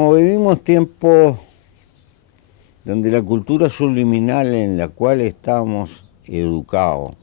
Como vivimos tiempos donde la cultura subliminal en la cual estamos educados,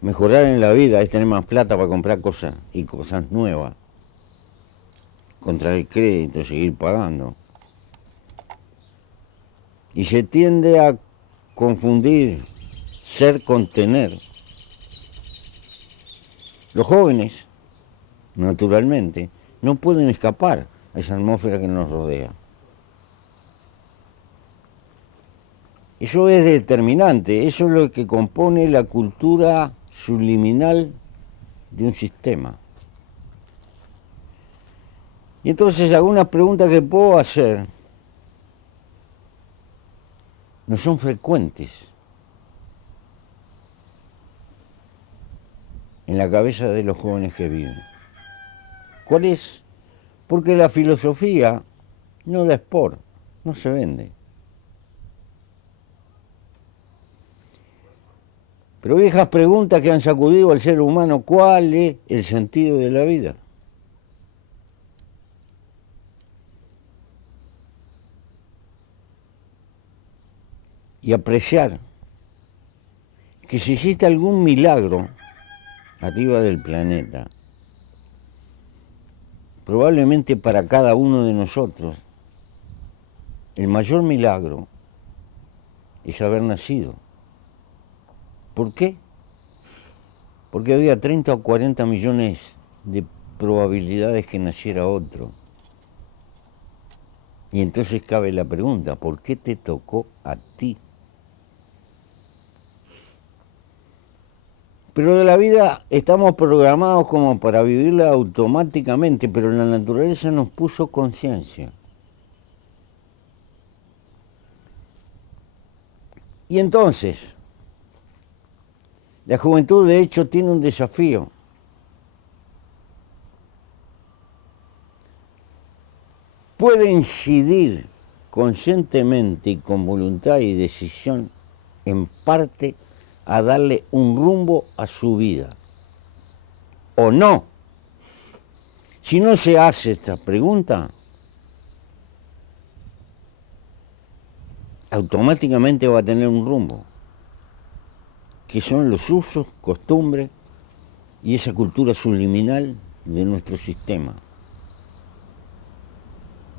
mejorar en la vida es tener más plata para comprar cosas y cosas nuevas, contra el crédito, seguir pagando. Y se tiende a confundir ser con tener. Los jóvenes, naturalmente, no pueden escapar a esa atmósfera que nos rodea. Eso es determinante, eso es lo que compone la cultura subliminal de un sistema. Y entonces algunas preguntas que puedo hacer no son frecuentes en la cabeza de los jóvenes que viven. ¿Cuál es? Porque la filosofía no da sport, no se vende. Pero viejas preguntas que han sacudido al ser humano, ¿cuál es el sentido de la vida? Y apreciar que si existe algún milagro arriba del planeta, probablemente para cada uno de nosotros, el mayor milagro es haber nacido. ¿Por qué? Porque había 30 o 40 millones de probabilidades que naciera otro. Y entonces cabe la pregunta, ¿por qué te tocó a ti? Pero de la vida estamos programados como para vivirla automáticamente, pero la naturaleza nos puso conciencia. Y entonces, la juventud de hecho tiene un desafío. Puede incidir conscientemente y con voluntad y decisión en parte a darle un rumbo a su vida. ¿O no? Si no se hace esta pregunta, automáticamente va a tener un rumbo, que son los usos, costumbres y esa cultura subliminal de nuestro sistema.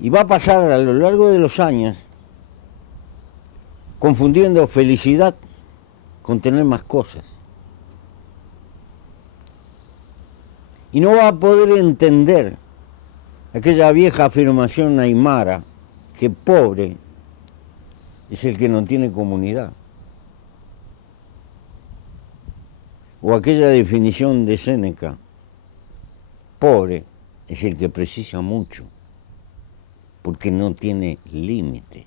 Y va a pasar a lo largo de los años confundiendo felicidad con tener más cosas. Y no va a poder entender aquella vieja afirmación aymara que pobre es el que no tiene comunidad. O aquella definición de Séneca, pobre es el que precisa mucho, porque no tiene límite.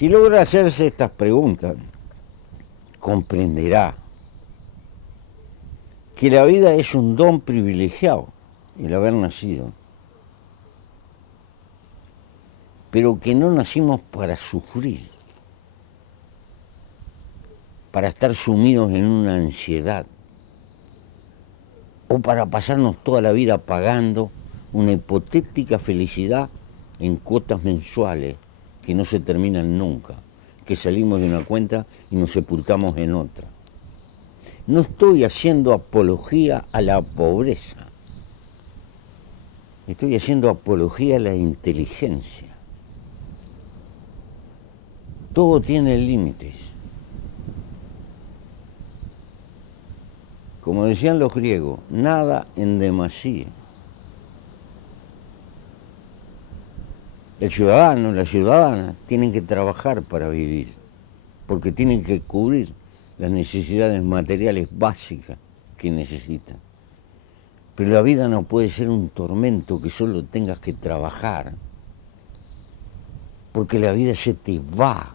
Si logra hacerse estas preguntas, comprenderá que la vida es un don privilegiado, el haber nacido, pero que no nacimos para sufrir, para estar sumidos en una ansiedad, o para pasarnos toda la vida pagando una hipotética felicidad en cuotas mensuales que no se terminan nunca, que salimos de una cuenta y nos sepultamos en otra. No estoy haciendo apología a la pobreza, estoy haciendo apología a la inteligencia. Todo tiene límites. Como decían los griegos, nada en demasía. El ciudadano, la ciudadana, tienen que trabajar para vivir, porque tienen que cubrir las necesidades materiales básicas que necesitan. Pero la vida no puede ser un tormento que solo tengas que trabajar, porque la vida se te va.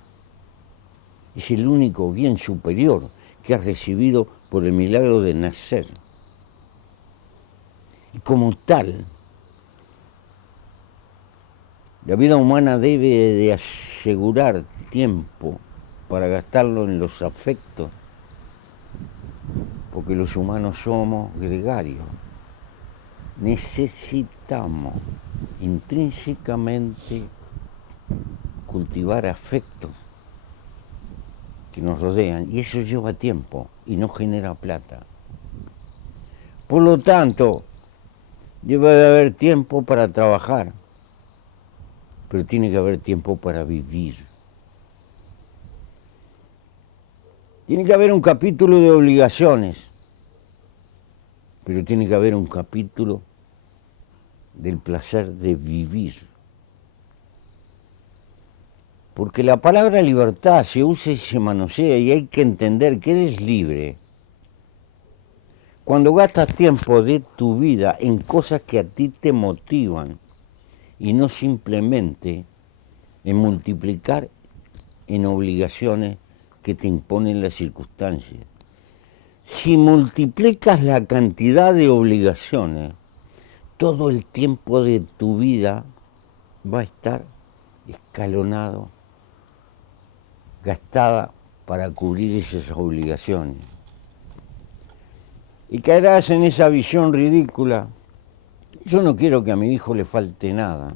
Es el único bien superior que has recibido por el milagro de nacer. Y como tal, la vida humana debe de asegurar tiempo para gastarlo en los afectos porque los humanos somos gregarios. Necesitamos intrínsecamente cultivar afectos que nos rodean, y eso lleva tiempo y no genera plata. Por lo tanto, debe de haber tiempo para trabajar, pero tiene que haber tiempo para vivir. Tiene que haber un capítulo de obligaciones, pero tiene que haber un capítulo del placer de vivir. Porque la palabra libertad se usa y se manosea, y hay que entender que eres libre cuando gastas tiempo de tu vida en cosas que a ti te motivan y no simplemente en multiplicar en obligaciones que te imponen las circunstancias. Si multiplicas la cantidad de obligaciones, todo el tiempo de tu vida va a estar escalonado, gastada para cubrir esas obligaciones. Y caerás en esa visión ridícula. Yo no quiero que a mi hijo le falte nada,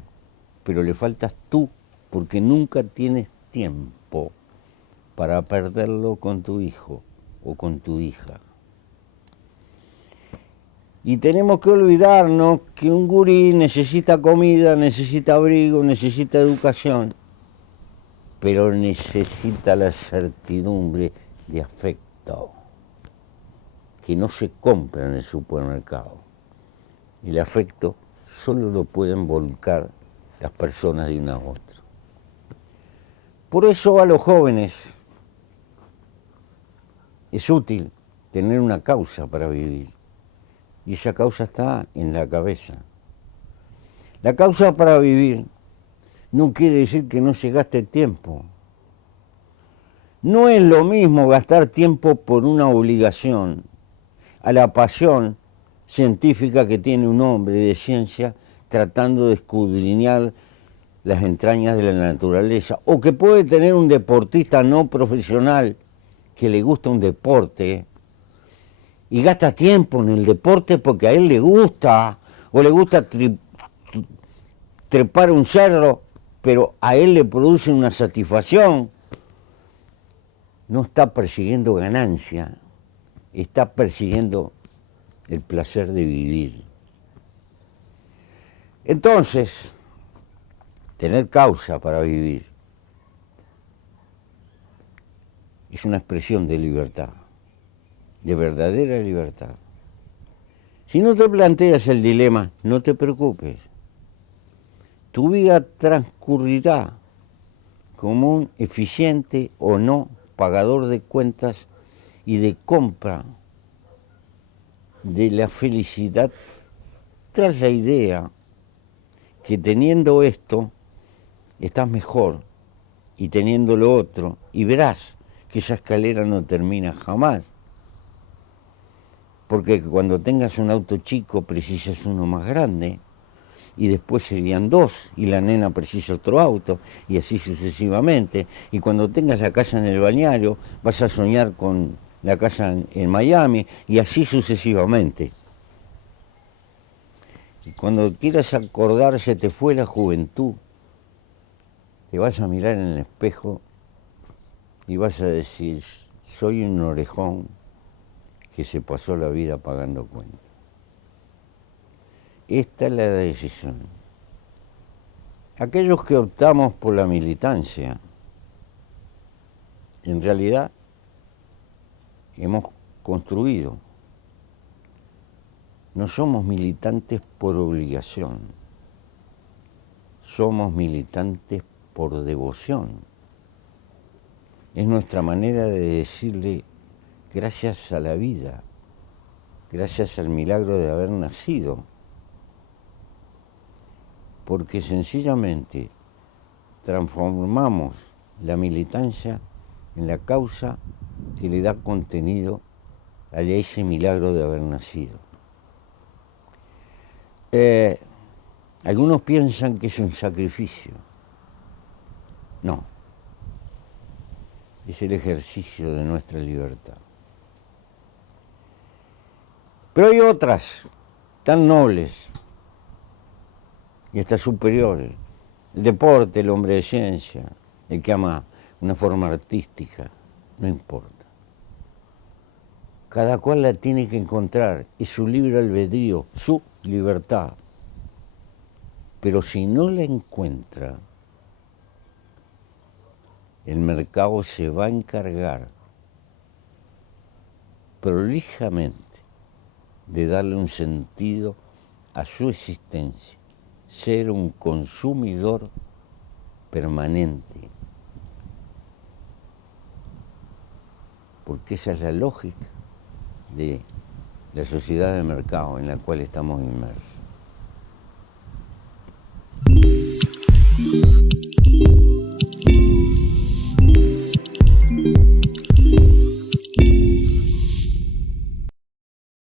pero le faltas tú, porque nunca tienes tiempo para perderlo con tu hijo o con tu hija. Y tenemos que olvidarnos que un gurí necesita comida, necesita abrigo, necesita educación, pero necesita la certidumbre de afecto, que no se compra en el supermercado. El afecto solo lo pueden volcar las personas de una a otra. Por eso a los jóvenes es útil tener una causa para vivir. Y esa causa está en la cabeza. La causa para vivir no quiere decir que no se gaste tiempo. No es lo mismo gastar tiempo por una obligación a la pasión científica que tiene un hombre de ciencia tratando de escudriñar las entrañas de la naturaleza, o que puede tener un deportista no profesional que le gusta un deporte y gasta tiempo en el deporte porque a él le gusta, o le gusta trepar un cerro, pero a él le produce una satisfacción. No está persiguiendo ganancia, está persiguiendo el placer de vivir. Entonces, tener causa para vivir es una expresión de libertad, de verdadera libertad. Si no te planteas el dilema, no te preocupes. Tu vida transcurrirá como un eficiente o no pagador de cuentas y de compra de la felicidad, tras la idea que teniendo esto estás mejor y teniendo lo otro, y verás que esa escalera no termina jamás. Porque cuando tengas un auto chico precisas uno más grande, y después serían dos, y la nena precisa otro auto, y así sucesivamente. Y cuando tengas la casa en el balneario, vas a soñar con la casa en Miami, y así sucesivamente. Y cuando quieras acordar, se te fue la juventud, te vas a mirar en el espejo y vas a decir, soy un orejón que se pasó la vida pagando cuentas. Esta es la decisión. Aquellos que optamos por la militancia, en realidad hemos construido. No somos militantes por obligación, somos militantes por devoción. Es nuestra manera de decirle gracias a la vida, gracias al milagro de haber nacido, porque sencillamente transformamos la militancia en la causa que le da contenido a ese milagro de haber nacido. Algunos piensan que es un sacrificio. No, es el ejercicio de nuestra libertad. Pero hay otras tan nobles y hasta superiores. El deporte, el hombre de ciencia, el que ama una forma artística, no importa. Cada cual la tiene que encontrar, es su libre albedrío, su libertad. Pero si no la encuentra, el mercado se va a encargar prolijamente de darle un sentido a su existencia, ser un consumidor permanente. Porque esa es la lógica de la sociedad de mercado en la cual estamos inmersos.